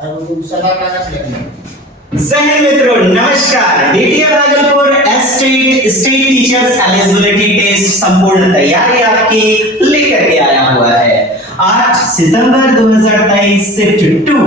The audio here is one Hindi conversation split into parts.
जहन मित्रों नमस्कार। DTA Bhagalpur state teachers eligibility test संपूर्ण तैयारी आपकी लेकर के आया हुआ है। 8 सितंबर 2023 शिफ्ट 2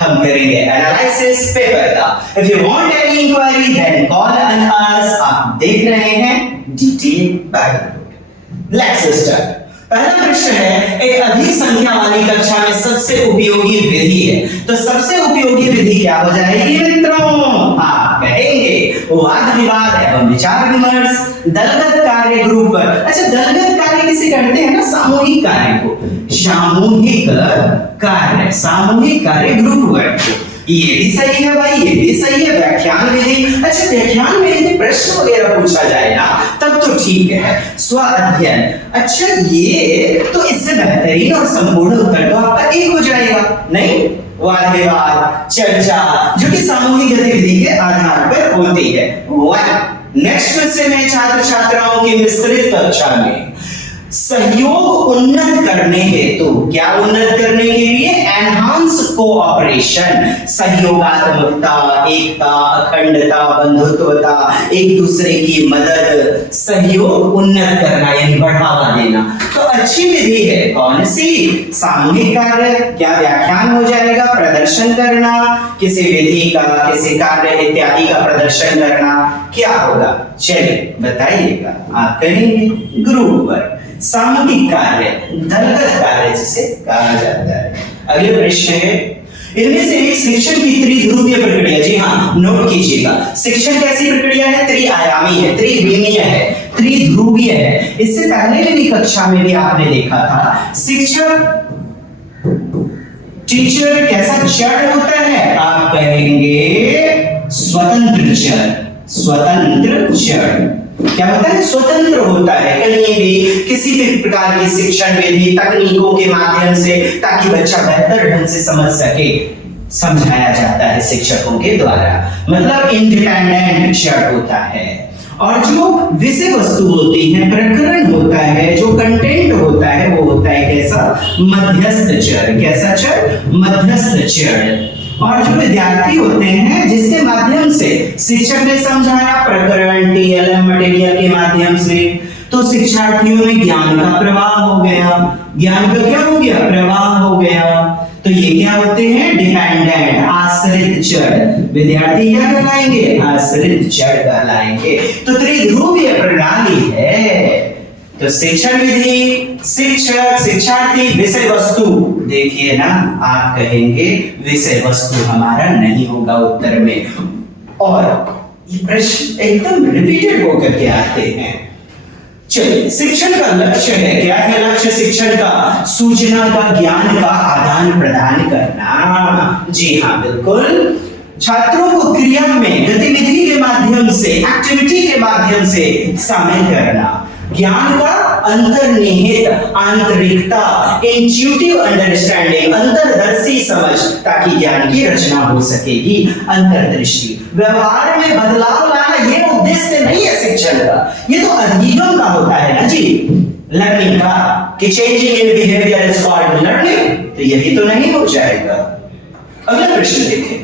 हम करेंगे एनालिसिस पेपर का। If you want any enquiry then call on us. आप देख रहे हैं डीटीए भागलपुर। Let's start. पहला प्रश्न है, एक अधिक संख्या वाली कक्षा में सबसे उपयोगी विधि है, तो सबसे उपयोगी विधि क्या हो जाएगी मित्रों? आप कहेंगे वाद विवाद एवं विचार विमर्श, दलगत कार्य ग्रुप पर। अच्छा, दलगत कार्य किसे कहते हैं ना? सामूहिक कार्य को। सामूहिक कार्य ग्रुप वर्क को। ये भी सही है भाई, ये भी सही है। व्याख्यान विधि, अच्छा व्याख्यान में यदि प्रश्न वगैरह पूछा जाए ना तब तो ठीक है। स्व अध्ययन, अच्छा ये तो इससे बेहतरीन और संपूर्ण उत्तर तो आपका एक हो जाएगा। नहीं, वाद विवाद चर्चा जो कि सामूहिक गतिविधि के आधार पर होती है। नेक्स्ट क्वेश्चन है, छात्र छात्राओं की मिश्रित कक्षा में सहयोग उन्नत करने हेतु, क्या उन्नत करने के लिए? एनहांस कोऑपरेशन, सहयोगात्मकता, एकता, अखंडता, बंधुत्वता, एक दूसरे की मदद, सहयोग उन्नत करना यानी बढ़ावा देना। तो अच्छी विधि है कौन सी? सामूहिक कार्य, क्या व्याख्यान हो जाएगा? प्रदर्शन करना, किसी विधि का, किसी कार्य इत्यादि का प्रदर्शन करना, क्या होगा? चलिए बताइएगा। आप कहेंगे ग्रुप वर्क, सामूहिक कार्य, दलगत कार्य जिसे कहा जाता है। अगले प्रश्न है, इनमें से एक शिक्षण की त्रिध्रुवीय प्रक्रिया। जी हाँ, नोट कीजिएगा। शिक्षण कैसी प्रक्रिया है? त्रिआयामी है, त्रिविमीय है, त्रिध्रुवीय है। इससे पहले भी कक्षा में भी आपने देखा था। शिक्षक टीचर कैसा जड़ होता है? आप कहेंगे स्वतंत्र जड़। स्वतंत्र जड़ क्या होता है? स्वतंत्र होता है कहीं भी किसी भी प्रकार की शिक्षण विधि तकनीकों के माध्यम से, ताकि बच्चा बेहतर ढंग से समझ सके, समझाया जाता है शिक्षकों के द्वारा। मतलब इंडिपेंडेंट जड़ होता है। और जो विषय वस्तु होती है, प्रकरण होता है, जो कंटेंट होता है, वो होता है कैसा? मध्यस्थ जड़। कैसा जड़? मध्यस्थ जड़। और जो विद्यार्थी होते हैं जिसके माध्यम से शिक्षक ने समझाया, प्रकरण टीएलएम मटेरियल के माध्यम से, तो शिक्षार्थियों में ज्ञान का प्रवाह हो गया। ज्ञान का क्या हो गया? प्रवाह हो गया। तो ये क्या होते हैं? डिपेंडेंट, आश्रित जड़। विद्यार्थी क्या कहलाएंगे? आश्रित जड़ कहलाएंगे। तो त्रिध्रुवीय प्रणाली है। तो शिक्षण विधि, शिक्षक, शिक्षार्थी, विषय वस्तु। देखिए ना, आप कहेंगे विषय वस्तु हमारा नहीं होगा उत्तर में। और ये प्रश्न एकदम रिपीटेड होकर के आते हैं। चलिए, शिक्षण का लक्ष्य है, क्या है लक्ष्य शिक्षण का? सूचना का, ज्ञान का आदान प्रदान करना। जी हाँ, बिल्कुल। छात्रों को क्रिया में, गतिविधि के माध्यम से, एक्टिविटी के माध्यम से शामिल करना। ज्ञान का अंतर्निहित, आंतरिकता, इंट्यूटिव अंडरस्टैंडिंग, अंतर्दर्शी समझ, ताकि ज्ञान की रचना हो सकेगी। अंतर्दृष्टि, व्यवहार में बदलाव लाना, ये उद्देश्य नहीं है शिक्षण का, ये तो अधिगम का होता है ना जी, लर्निंग का, कि changing in behaviour is called learning. तो यही तो नहीं हो जाएगा। अगला प्रश्न देखें,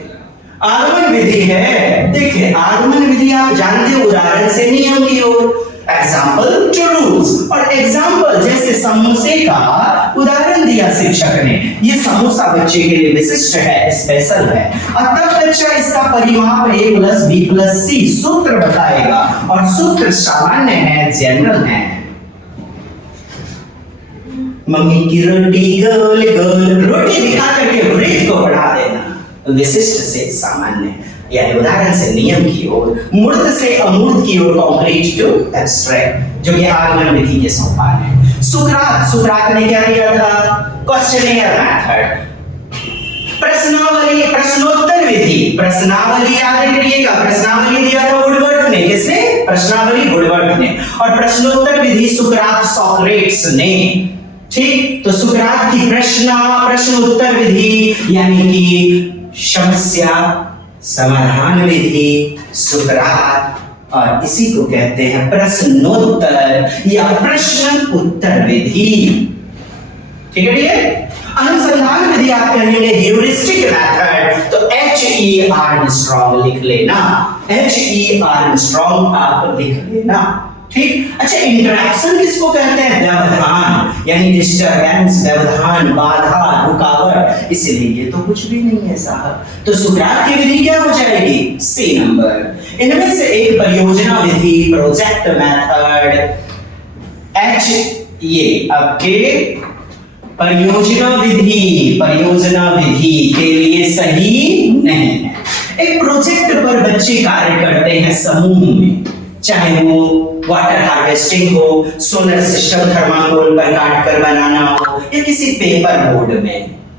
आगमन विधि है। देखिए, आगमन विधि आप जानते हो, उदाहरण से नियम की ओर, एग्जाम्पल टू रूल्स। और एग्जाम्पल जैसे समोसे का उदाहरण दिया शिक्षक ने, ये समोसा बच्चे के लिए विशिष्ट है, स्पेशल है। और तब बच्चा इसका परिमाप a + b + c सूत्र बताएगा, और सूत्र सामान्य है, जनरल है। मम्मी की रोटी गोल गोल, रोटी दिखा करके वृत्त को बढ़ा देना, विशिष्ट से सामान्य, यानी उदाहरण से नियम की ओर, मूर्त से अमूर्त की ओर, कॉन्क्रीट टू एब्स्ट्रैक्ट, जो कि आगमन विधि के सोपान है। सुकरात ने क्या किया था? Questionnaire method. प्रश्नावली, प्रश्नोत्तर विधि, प्रश्नावली याद करिएगा। प्रश्नावली दिया था वुडवर्थ ने, किसने? प्रश्नावली वुडवर्थ ने। और प्रश्नोत्तर विधि सुकरात, सॉक्रेट्स ने। ठीक, तो सुकरात की प्रश्न उत्तर विधि यानी कि समस्या समाधान विधि सुकरात, और इसी को कहते हैं प्रश्नोत्तर या प्रश्न उत्तर विधि। ठीक है? अनुसंधान विधि आप कहेंगे ह्यूरिस्टिक मेथड, HE आर्मस्ट्रॉन्ग लिख लेना, HE आर्मस्ट्रॉन्ग आप लिख लेना। ठीक। अच्छा, इंटरैक्शन किसको कहते हैं? व्यवधान, यानी डिस्टरबेंस, व्यवधान, बाधा, रुकावट। इसलिए ये तो कुछ भी नहीं है साहब। तो सुकरात की विधि क्या हो जाएगी? C number. इनमें से एक परियोजना विधि, प्रोजेक्ट मेथड, H ये आपके परियोजना विधि के लिए सही नहीं है। एक प्रोजेक्ट पर बच्चे कार्य करते हैं समूह में, चाहे वो वाटर हार्वेस्टिंग हो, सोलर सिस्टम थर्माकोल पर काट कर बनाना हो, या किसी पेपर बोर्ड में,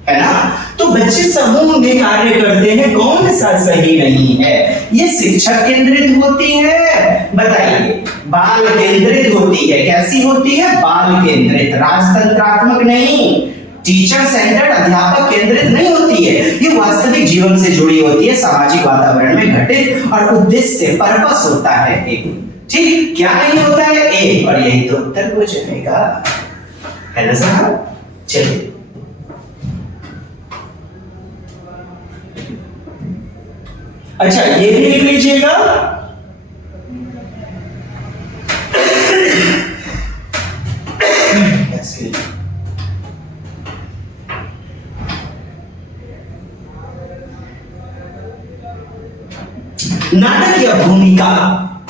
है ना। तो बच्चे समूह में कार्य करते हैं, कौन सा सही नहीं है? ये शिक्षक केंद्रित होती है, बताइए, बाल केंद्रित होती है। कैसी होती है? बाल केंद्रित, राजतंत्रात्मक नहीं, टीचर सेंटर्ड, अध्यापक केंद्रित नहीं होती है। ये वास्तविक जीवन से जुड़ी होती है, सामाजिक वातावरण में घटित और उद्देश्य, पर्पस होता है एक। ठीक, क्या नहीं होता है? एक। और यही तो उत्तर हो जाएगा, है ना साहब। चलिए, अच्छा ये भी लिख लीजिएगा। नाटक या भूमिका,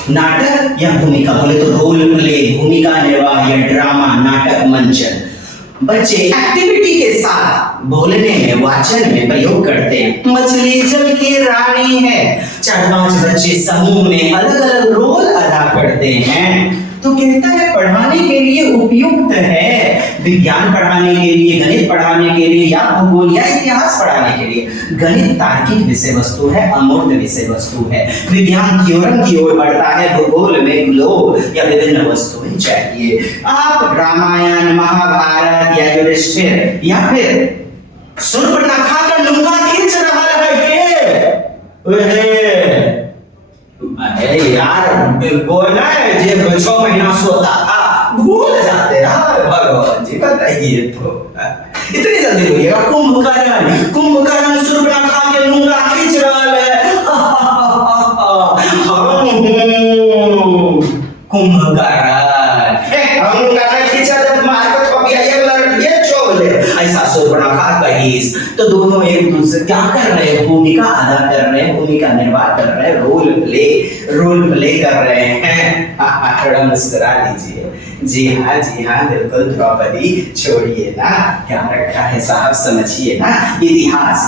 नाटक या भूमिका बोले तो रोल प्ले, भूमिका निर्वाह या ड्रामा, नाटक, मंचन। बच्चे एक्टिविटी के साथ बोलने में, वाचन में प्रयोग करते हैं। मछली जल की रानी है, 4-5 बच्चे समूह में अलग अलग रोल अदा करते हैं, तो कहता है पढ़ाने के लिए उपयुक्त है। विज्ञान पढ़ाने के लिए, गणित पढ़ाने के लिए, या भूगोल या इतिहास पढ़ाने के लिए। गणित तार्किक विषय वस्तु है, अमूर्त विषय वस्तु है। विज्ञान थ्योरम की ओर बढ़ता है, भूगोल में ग्लोब या विभिन्न वस्तुएं चाहिए। आप रामायण, महाभारत या युधिष्ठिर या फिर शूर्पणखा का लुंगा खींच रहा है अरे यार, बोलना है जे 6 महीना सोता था, भूल जाते हैं भगवान जी, बताइए तो इतनी जल्दी होइएगा। कुंभकर्ण शूर्पणखा के लुंगा खींच रहा है, कुंभकर्ण ऐसा शूर्पणखा कहीस। तो दोनों एक दूसरे क्या कर रहे हैं? भूमिका अदा कर रहे हैं, भूमिका निर्वाह कर रहे हैं, रोल प्ले कर रहे हैं। थोड़ा मुस्कुरा लीजिए। जी हाँ बिल्कुल द्रौपदी, छोड़िए ना, क्या रखा है साहब, समझिए ना। इतिहास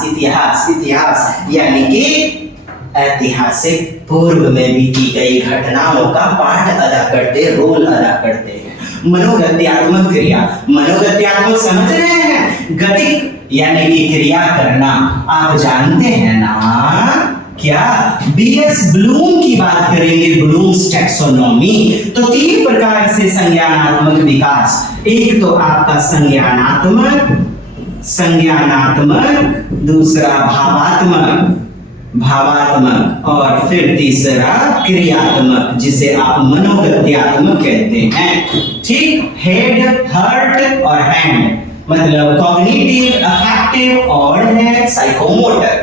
यानी कि ऐतिहासिक पूर्व में बीती गई घटनाओं का पाठ अदा करते, रोल अदा करते हैं। मनोगत्यात्मक क्रिया, मनोगत्यात्मक समझ रहे हैं? गतिक यानी कि क्रिया करना, आप जानते हैं ना क्या? बीएस ब्लूम की बात करेंगे, ब्लूम्स टैक्सोनॉमी। तो 3 प्रकार से संज्ञानात्मक विकास, एक तो आपका संज्ञानात्मक, दूसरा भावात्मक और फिर तीसरा क्रियात्मक, जिसे आप मनोगत्यात्मक कहते हैं। ठीक, हेड, हार्ट और हैंड मतलब कॉग्निटिव, अफेक्टिव और है साइकोमोटर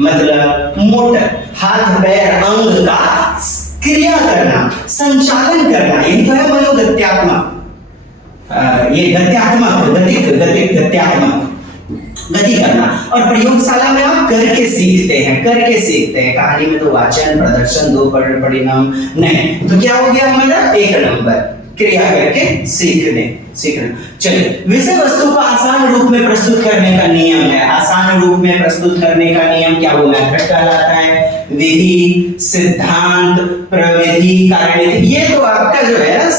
मतलब मोटर, हाथ पैर अंग का क्रिया करना, संचालन करना, यही तो है मनोगत्यात्मक। ये गत्यात्मक गति करना। और प्रयोगशाला में आप करके सीखते हैं। कहानी में तो वाचन, प्रदर्शन, 2 परिणाम नहीं। तो क्या हो गया हमारा? 1 नंबर, क्रिया करके सीखना। चलिए, विषय वस्तु को आसान रूप में प्रस्तुत करने का नियम है। आसान रूप में प्रस्तुत करने का नियम क्या? वो मेथड कहलाता है। विधि, सिद्धांत, प्रविधि, कार्यविधि, ये तो आपका जो है ना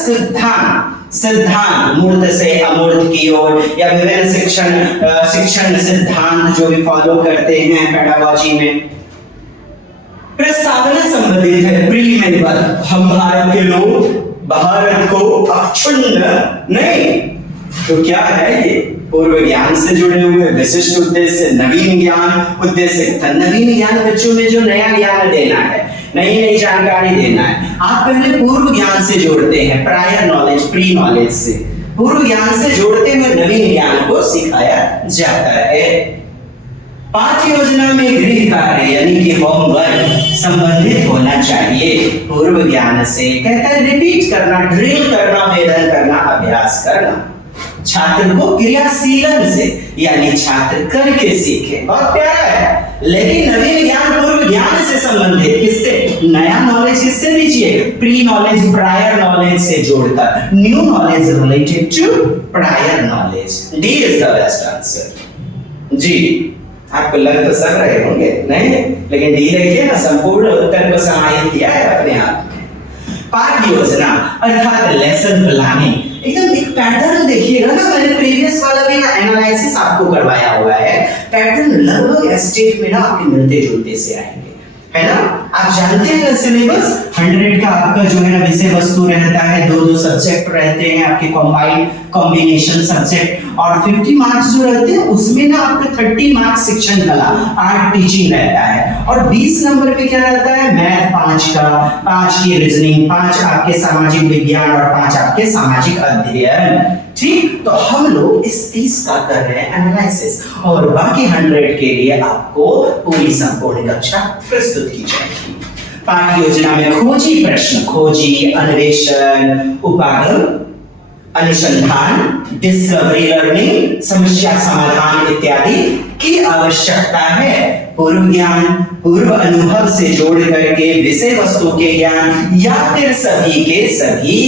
सिद्धांत मूर्त से अमूर्त की ओर, या विभिन्न शिक्षण सिद्धांत जो भी फॉलो करते हैं पेडागॉजी में। प्रस्तावना संबंधित है, प्रीलिमिनरी। हम भारत के लोग भारत को अक्षुण्ण नहीं, तो क्या है ये? पूर्व ज्ञान से जुड़े हुए विशिष्ट उद्देश्य, नवीन ज्ञान उद्देश्य। नवीन ज्ञान बच्चों में जो नया ज्ञान देना है, नई जानकारी देना है, आप पहले पूर्व ज्ञान से जोड़ते हैं, प्रायर नॉलेज, प्री नॉलेज से पूर्व ज्ञान से जोड़ते हुए नवीन ज्ञान को सिखाया जाता है। पाठ्य योजना में गृह कार्य यानी कि होमवर्क संबंधित होना चाहिए पूर्व ज्ञान से। कहता है रिपीट करना, ड्रिल करना, वेदन करना, अभ्यास करना। छात्र को क्रियाशीलन से यानी छात्र करके सीखे। बहुत प्यारा है, लेकिन नवीन ज्ञान पूर्व ज्ञान से संबंधित, किससे? नया नॉलेज किससे लीजिए? प्री नॉलेज, प्रायर नॉलेज से जोड़कर। New knowledge related to prior knowledge. D is the best answer. जी आपको लग तो सब रहे होंगे नहीं, लेकिन डी देखिए ना, संपूर्ण उत्तर को समाहित किया है अपने आप में। पाठ योजना अर्थात लेसन प्लानिंग, एकदम एक पैटर्न देखिएगा ना, मैंने प्रीवियस वाला भी ना एनालिसिस आपको करवाया हुआ है। पैटर्न लगभग स्टेट में ना आपके मिलते जुलते से आएंगे, है ना। आप जानते हैं सिलेबस 100 का आपका जो है ना विषय वस्तु रहता है, दो सब्जेक्ट रहते हैं आपके कॉम्बाइंड कॉम्बिनेशन सब्जेक्ट, और 50 मार्क्स जो रहते हैं उसमें ना आपका 30 मार्क्स शिक्षण कला आर्ट टीचिंग रहता है, और 20 नंबर पे क्या रहता है? मैथ 5 का, 5 की रीजनिंग, 5 आपके सामाजिक विज्ञान और 5 आपके सामाजिक अध्ययन। ठीक, तो हम लोग इस 30 का कर रहे हैं एनालिसिस, और बाकी 100 के लिए आपको पूरी संपूर्ण कक्षा प्रस्तुत की जाएगी। पाठ योजना में खोजी प्रश्न, खोजी, अन्वेषण, उपागम, अनुसंधान, डिस्कवरी लर्निंग, समस्या समाधान इत्यादि की आवश्यकता है। पूर्व ज्ञान पूर्व अनुभव से जोड़ करके विषय वस्तु के ज्ञान, या फिर सभी के सभी।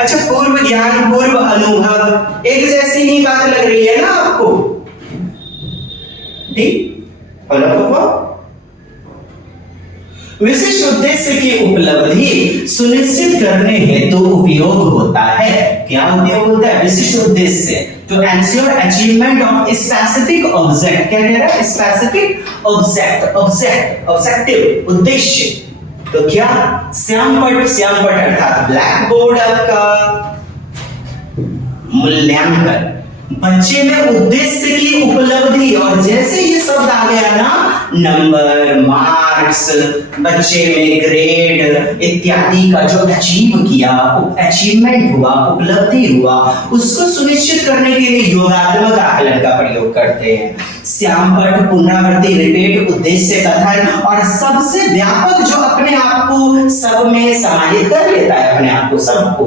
अच्छा, पूर्व ज्ञान पूर्व अनुभव एक जैसी ही बात लग रही है ना आपको? विशिष्ट उद्देश्य की उपलब्धि सुनिश्चित करने हेतु उपयोग होता है। क्या उपयोग होता है? विशिष्ट उद्देश्य, to ensure achievement of specific object। क्या कह रहा है? स्पेसिफिक ऑब्जेक्टिव, उद्देश्य। तो क्या श्यामपट अर्थात ब्लैक बोर्ड आपका मूल्यांकन, बच्चे में उद्देश्य की उपलब्धि, और जैसे ये शब्द आ गया ना, नंबर, मार्क्स, बच्चे में ग्रेड इत्यादि का जो अचीव किया, अचीवमेंट हुआ, उपलब्धि हुआ, उसको सुनिश्चित करने के लिए योगात्मक आकलन का प्रयोग करते हैं। श्यामपट, पुनरावृत्ति, रिपीट, उद्देश्य कथन, और सबसे व्यापक जो अपने आप को सब में समाहित कर लेता है, अपने आप को सबको,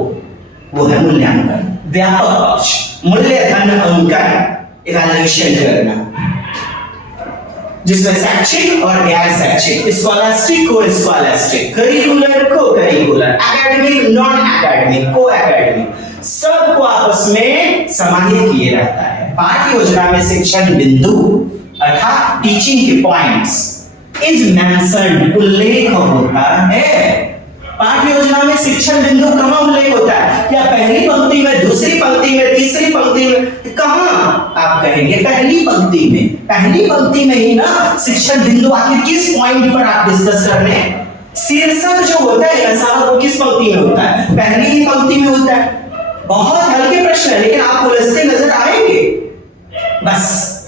वो है मूल्यांकन। व्यापक पक्ष, मूल्य धन अंकन, इवैल्यूएशन करना, जिसमें शैक्षिक और गैर शैक्षिक, स्कॉलास्टिक को स्कॉलास्टिक, करिकुलर को करिकुलर, एकेडमिक नॉन एकेडमिक को एकेडमिक, सबको आपस में समाहित किए रहता है। पाठ्य योजना में शिक्षण बिंदु अर्थात टीचिंग के पॉइंट्स इज मेंशन्ड, उल्लेख होता है। पाठ्य योजना में शिक्षण बिंदु कहाँ उल्लेख होता है? क्या पहली पंक्ति में, दूसरी पंक्ति में, तीसरी पंक्ति में? कहाँ आप कहेंगे? पहली पंक्ति में। पहली पंक्ति में ही ना शिक्षण बिंदु आखिर किस पॉइंट पर आप डिस्कस कर रहे हैं? शीर्षक जो होता है रसायन वो किस पंक्ति में होता है? पहली ही पंक्ति में होता है। बहुत हल्के प्रश्न है, लेकिन आप उलझते नजर आएंगे। बस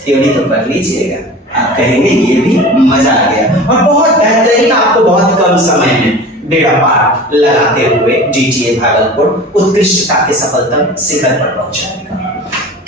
थ्योरी तो पढ़ लीजिएगा, आप कहेंगे ये भी मजा आ गया, और बहुत बेहतरीन, आपको बहुत कम समय में बेड़ा पार लगाते हुए जीटीए भागलपुर उत्कृष्टता के सफलतम शिखर पर पहुंचाएगा।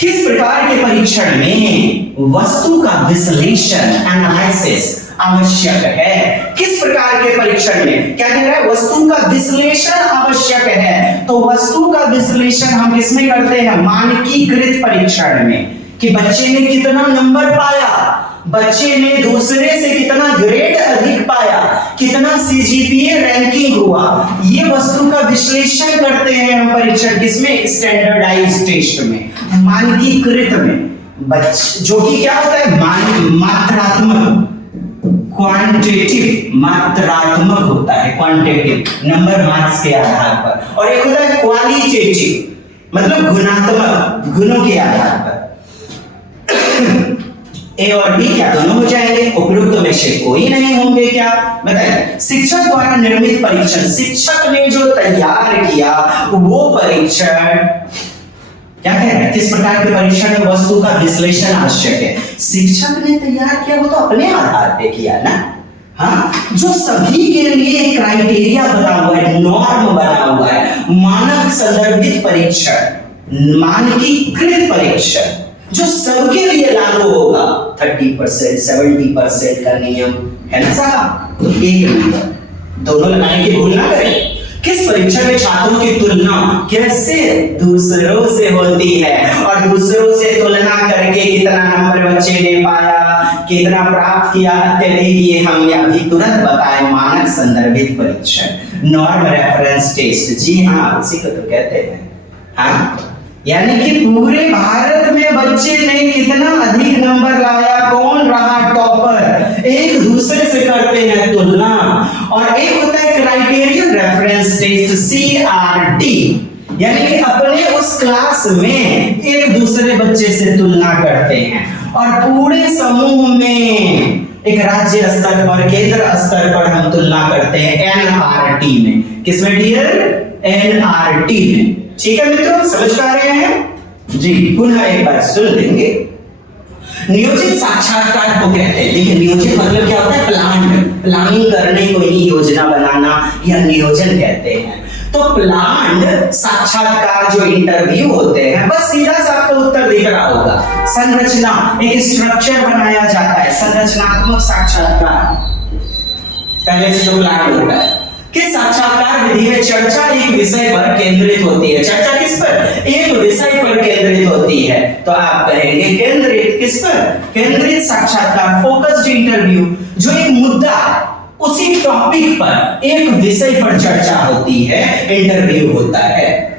किस प्रकार के परीक्षण में वस्तु का विश्लेषण, एनालिसिस आवश्यक है? किस प्रकार के परीक्षण में क्या कह रहा है? वस्तु का विश्लेषण आवश्यक है। तो वस्तु का विश्लेषण हम किसमें करते हैं? मानकीकृत परीक्षण में, कि बच्चे ने कितना नंबर पाया, बच्चे ने दूसरे से कितना ग्रेड अधिक पाया, कितना सीजीपीए रैंकिंग हुआ, ये वस्तु का विश्लेषण करते हैं हम परीक्षण किसमें? स्टैंडर्डाइज्ड टेस्ट में, मानकीकृत में, जो कि क्या होता है? मात्रात्मक, क्वांटिटेटिव, मात्रात्मक होता है, क्वांटिटेटिव नंबर मार्क्स के आधार पर, और एक होता है क्वालिटेटिव मतलब गुणात्मक, गुणों के आधार पर। ए और बी क्या दोनों हो जाएंगे? उपयुक्त में से कोई नहीं होंगे। क्या बताइए? शिक्षक द्वारा निर्मित परीक्षण, शिक्षक ने जो तैयार किया वो परीक्षण क्या कह रहा है? किस प्रकार के परीक्षण में वस्तु का विश्लेषण आवश्यक है? शिक्षक ने तैयार किया वो तो अपने आधार पे किया ना, हाँ, जो सभी के लिए क्राइटेरिया बना हुआ है, नॉर्म बना हुआ है, मानक संदर्भित परीक्षण, मानकीकृत परीक्षण, जो सबके लिए लागू होगा, 30%, 70% का नियम है ना साहब। तो 1 नंबर दोनों लगाने की भूल ना करें। किस परीक्षा में छात्रों की तुलना कैसे दूसरों से होती है और दूसरों से तुलना करके कितना नंबर बच्चे ने पाया, कितना प्राप्त किया, अत्यधिक ये हम अभी तुरंत बताएं। मानक संदर्भित परीक्षण, नॉर्म रेफरेंस टेस्ट, जी हाँ उसी को तो कहते हैं। हाँ, यानी कि पूरे भारत में बच्चे ने कितना अधिक नंबर लाया, कौन रहा टॉपर, एक दूसरे से करते हैं तुलना। और एक होता है क्राइटेरियन रेफरेंस टेस्ट, CRT, यानी कि अपने उस क्लास में एक दूसरे बच्चे से तुलना करते हैं। और पूरे समूह में एक राज्य स्तर पर, केंद्र स्तर पर हम तुलना करते हैं NRT में। किसमें डियर? NRT में। ठीक है मित्रों, समझ पा रहे हैं जी? पुनः एक बार सुन लेंगे। नियोजित साक्षात्कार को कहते हैं। देखिए नियोजित मतलब क्या होता है? प्लानिंग करने को ही योजना बनाना या नियोजन कहते हैं। तो प्लान्ड साक्षात्कार जो इंटरव्यू होते हैं, बस सीधा सा आपको उत्तर दिख रहा होगा। संरचना, एक स्ट्रक्चर बनाया जाता है, संरचनात्मक साक्षात्कार पहले से जो प्लान होता है। कि साक्षात्कार विधि में चर्चा एक विषय पर केंद्रित होती है। चर्चा किस पर? एक विषय पर केंद्रित होती है। तो आप कहेंगे केंद्रित किस पर? केंद्रित साक्षात्कार, फोकस्ड इंटरव्यू, जो एक मुद्दा उसी टॉपिक पर एक विषय पर चर्चा होती है, इंटरव्यू होता है।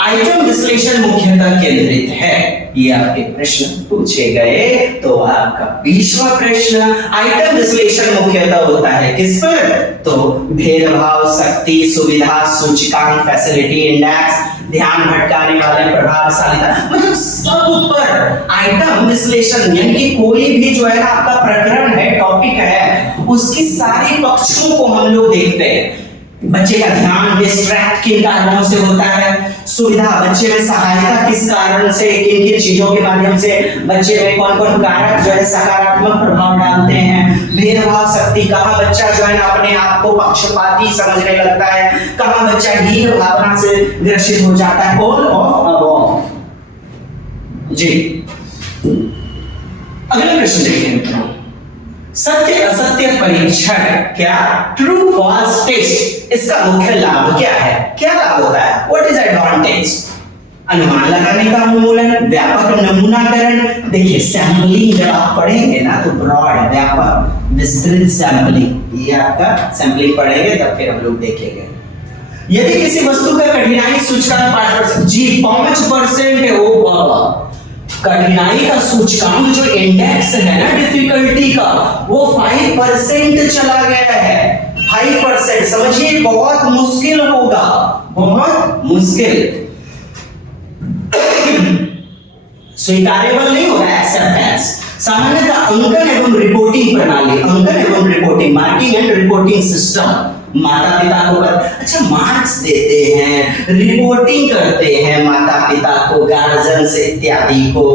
आइटम विश्लेषण मुख्यतः केंद्रित है। ये आपके प्रश्न पूछे गए तो आपका 20वां प्रश्न, आइटम विश्लेषण मुख्यतः होता है किस पर? तो भेदभाव, शक्ति, सुविधा, सूचकांक, फैसिलिटी इंडेक्स, ध्यान भटकाने वाले, प्रभावशालिता, मतलब सब पर आइटम विश्लेषण। यानी कि कोई भी जो है आपका प्रकरण है, टॉपिक है, उसकी सारी पक्षों को हम लोग देखते हैं। बच्चे का ध्यान डिस्ट्रैक्ट किन कारणों से होता है, सुविधा, बच्चे में सहायता किस कारण से, किन किन चीजों के माध्यम से बच्चे में कौन कौन कारक जो है सकारात्मक प्रभाव डालते हैं। भेदभाव, शक्ति, कहाँ बच्चा जो है ना अपने आप को पक्षपाती समझने लगता है, कहाँ बच्चा हीन भावना से ग्रसित हो जाता है। ऑल ऑफ अबव जी। अगला प्रश्न देखिए मित्रों, सत्य असत्य परीक्षण, क्या ट्रू फॉल्स टेस्ट, इसका मुख्य लाभ क्या है? क्या लाभ होता है? What is advantage? अनुमान लगाने का उन्मूलन, व्यापक नमूनाकरण। देखिए सैंपलिंग जब आप पढ़ेंगे ना तो ब्रॉड, व्यापक, विस्तृत सैंपलिंग, ये आपका सैंपलिंग पढ़ेंगे तब फिर हम लोग देखेंगे। यदि किसी वस्तु का कठिनाई सूचकांक 5% जी 5% है, ओ बाबा, कठिनाई का सूचकांक जो इंडेक्स है ना डिफिकल्टी का, वो 5% चला गया है। 5% समझिए बहुत मुश्किल होगा, बहुत मुश्किल, स्वीकार्यबल नहीं होगा, एक्सेप्टेंस। सामान्यतः अंकन एवं रिपोर्टिंग प्रणाली, अंकन एवं reporting, marking and reporting system, माता पिता को अच्छा मार्क्स देते हैं, रिपोर्टिंग करते हैं माता पिता को, गार्जियंस इत्यादि को,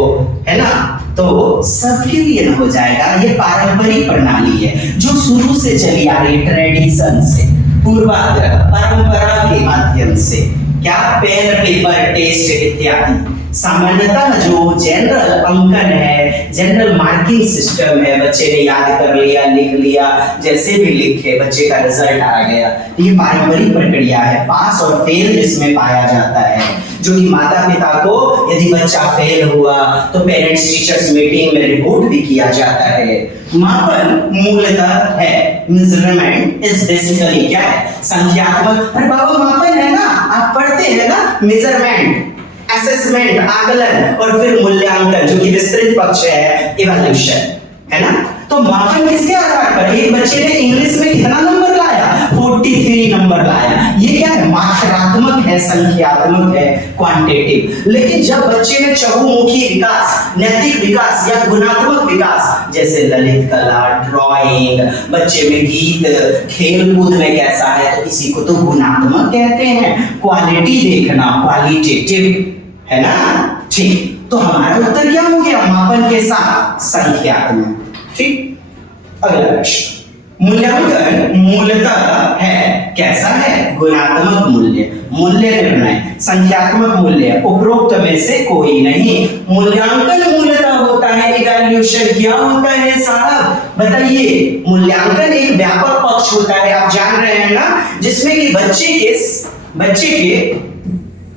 है ना? तो सबके लिए ना हो जाएगा। ये पारंपरिक प्रणाली है जो शुरू से चली आ रही, ट्रेडिशन से, पूर्वाग्रह, परंपरा के माध्यम से, क्या पेन पेपर टेस्ट इत्यादि। सामान्यतः जो जनरल अंकन है, जनरल मार्किंग सिस्टम है, बच्चे ने याद कर लिया, लिख लिया, जैसे भी लिखे बच्चे का रिजल्ट आ गया, ये पारंपरिक प्रक्रिया है। पास और फेल इसमें पाया जाता है, जो कि माता पिता को यदि बच्चा फेल हुआ तो पेरेंट्स टीचर्स मीटिंग में रिपोर्ट भी किया जाता है। मापन मूलतः है, मेजरमेंट इज बेसिकली क्या है? संख्यात्मक। अरे बाबा मापन है ना, आप पढ़ते हैं ना, मेजरमेंट, असेसमेंट, आकलन, और फिर मूल्यांकन जो कि विस्तृत पक्ष है, इवैल्यूएशन, है ना? तो मापन किसके आधार पर? एक बच्चे ने इंग्लिश में कितना नंबर लाया? 43 नंबर लाया। ये क्या है? मात्रात्मक है, संख्यात्मक है, क्वांटिटेटिव। लेकिन जब बच्चे में चहुमुखी विकास, नैतिक विकास या गुणात्मक विकास, जैसे ललित कला, ड्राइंग, बच्चे में गीत, खेल कूद में कैसा है, तो इसी को तो गुणात्मक कहते हैं। क्वालिटी देखना, क्वालिटेटिव, है ना? ठीक, तो हमारा उत्तर क्या हो गया? मापन के साथ संख्यात्मक। ठीक, अगला प्रश्न, मूल्यांकन मूलतः है कैसा है? गुणात्मक मूल्य, मूल्य निर्णय, संख्यात्मक मूल्य, उपरोक्त में से कोई नहीं। मूल्यांकन मूलतः होता है इवैल्यूएशन क्या होता है साहब, बताइए। मूल्यांकन एक व्यापक पक्ष होता है, आप जान रहे हैं ना, जिसमें कि बच्चे के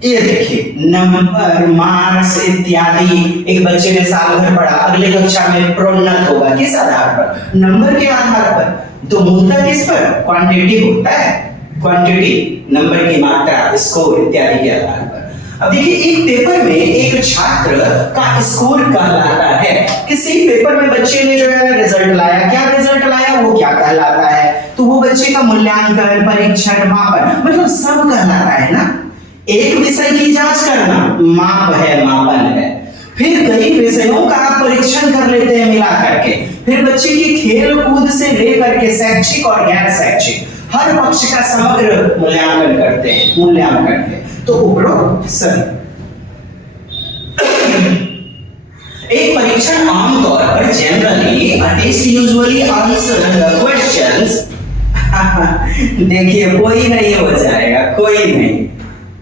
ये देखिए नंबर, मार्क्स इत्यादि। एक बच्चे ने साल भर पढ़ा, अगले कक्षा में प्रोन्नत होगा, किस आधार पर? नंबर के आधार पर। तो मूलतः किस पर? क्वांटिटी होता है, क्वांटिटी, नंबर की मात्रा, स्कोर इत्यादि के आधार पर। अब देखिए, एक पेपर में एक छात्र का स्कोर कहलाता है। किसी पेपर में बच्चे ने जो है रिजल्ट लाया, क्या रिजल्ट लाया, वो क्या कहलाता है? तो वो बच्चे का मूल्यांकन, परीक्षण, मापन, मतलब सब कहलाता है ना। एक विषय की जांच करना माप है, मापन है। फिर कई विषयों का आप परीक्षण कर लेते हैं मिला करके। फिर बच्चे की खेल कूद से लेकर के शैक्षिक और गैर शैक्षिक हर पक्ष का समग्र मूल्यांकन करते हैं, मूल्यांकन है। तो उपरोक्त सभी एक परीक्षण आमतौर पर generally a test usually answer the questions देखिए, कोई नहीं हो जाएगा, कोई नहीं।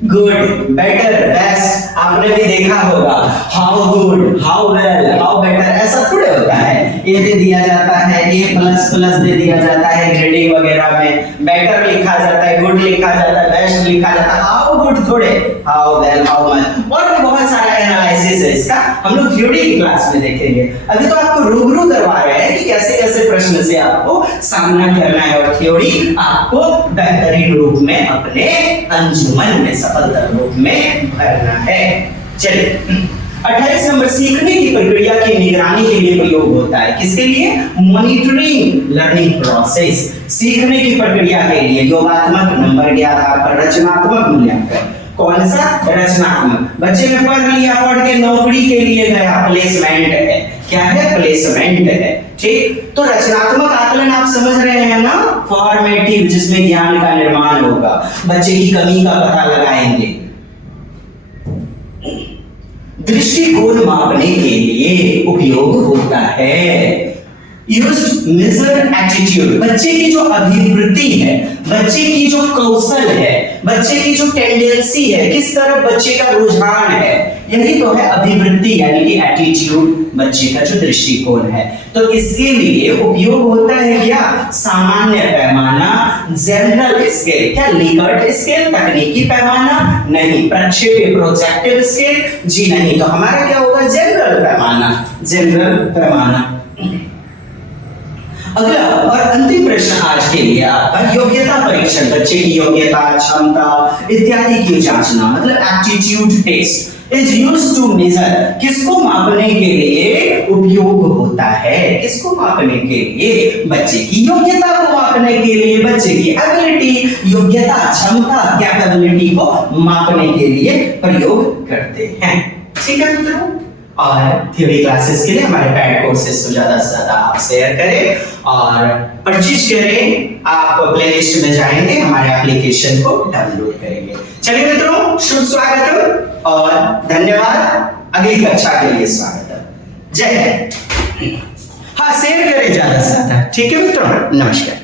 गुड, बेटर, बेस्ट आपने भी देखा होगा। How good, how well, how better, ऐसा थोड़े होता है। ये दे दिया जाता है, ए प्लस प्लस दे दिया जाता है ग्रेडिंग वगैरह में, बेटर लिखा जाता है, गुड लिखा जाता है, बेस्ट लिखा जाता है। हाउ गुड थोड़े, हाउ वेल, हाउ मच, और भी बहुत सारा एनालिसिस है इसका, हम लोग थ्योरी की क्लास में देखेंगे। अभी तो आपको रूबरू करवा रहे हैं कि कैसे कैसे प्रश्न से आपको सामना करना है, और थ्योरी आपको बेहतरीन रूप में अपने अंजुमन में सफलता रूप में भरना है। चलिए 28 नंबर, सीखने की प्रक्रिया की निगरानी के लिए प्रयोग होता है। किसके लिए? मॉनिटरिंग लर्निंग प्रोसेस, सीखने की प्रक्रिया के लिए। योगात्मक, नंबर के आधार पर। रचनात्मक मूल्यांकन, कौन सा? रचनात्मक। बच्चे ने पढ़ लिया, पढ़ के नौकरी के लिए गया, प्लेसमेंट है। क्या है? प्लेसमेंट है। ठीक, तो रचनात्मक आकलन आप समझ रहे हैं ना, फॉर्मेटिव, जिसमें ज्ञान का निर्माण होगा, बच्चे की कमी का पता लगाएंगे। दृष्टिकोण मापने के लिए उपयोग होता है। यूज्ड मेजर एटीट्यूड, बच्चे की जो अभिवृत्ति है, बच्चे की जो कौशल है, बच्चे की जो टेंडेंसी है, किस तरह बच्चे का रुझान है, यही तो है अभिवृत्ति, यानी कि एटीट्यूड, बच्चे का जो दृष्टिकोण है। तो इसके लिए उपयोग होता है क्या? सामान्य पैमाना, जनरल स्केल। क्या लिकर्ट स्केल, तकनीकी पैमाना? नहीं। प्रक्षेप्य, प्रोजेक्टिव स्केल? जी नहीं। तो हमारा क्या होगा? जनरल पैमाना, जनरल पैमाना। अगला और अंतिम प्रश्न आज के लिए आपका योग्यता परीक्षण, बच्चे की योग्यता, क्षमता इत्यादि की जांचना, मतलब aptitude test is used to measure, किसको मापने के लिए उपयोग होता है? किसको मापने के लिए? बच्चे की योग्यता को मापने के लिए, बच्चे की एबिलिटी, योग्यता, क्षमता, कैपेबिलिटी को मापने के लिए प्रयोग करते हैं। ठीक है मित्रों, और थ्योरी क्लासेस के लिए हमारे पेड कोर्सेज को ज्यादा से ज्यादा आप शेयर करें और परचेज करें। आप प्लेलिस्ट में जाएंगे, हमारे एप्लीकेशन को डाउनलोड करेंगे। चलिए मित्रों, शुभ स्वागत और धन्यवाद। अगली कक्षा के लिए स्वागत। जय हिंद। हाँ, शेयर करें ज्यादा से ज्यादा। ठीक है मित्रों, नमस्कार।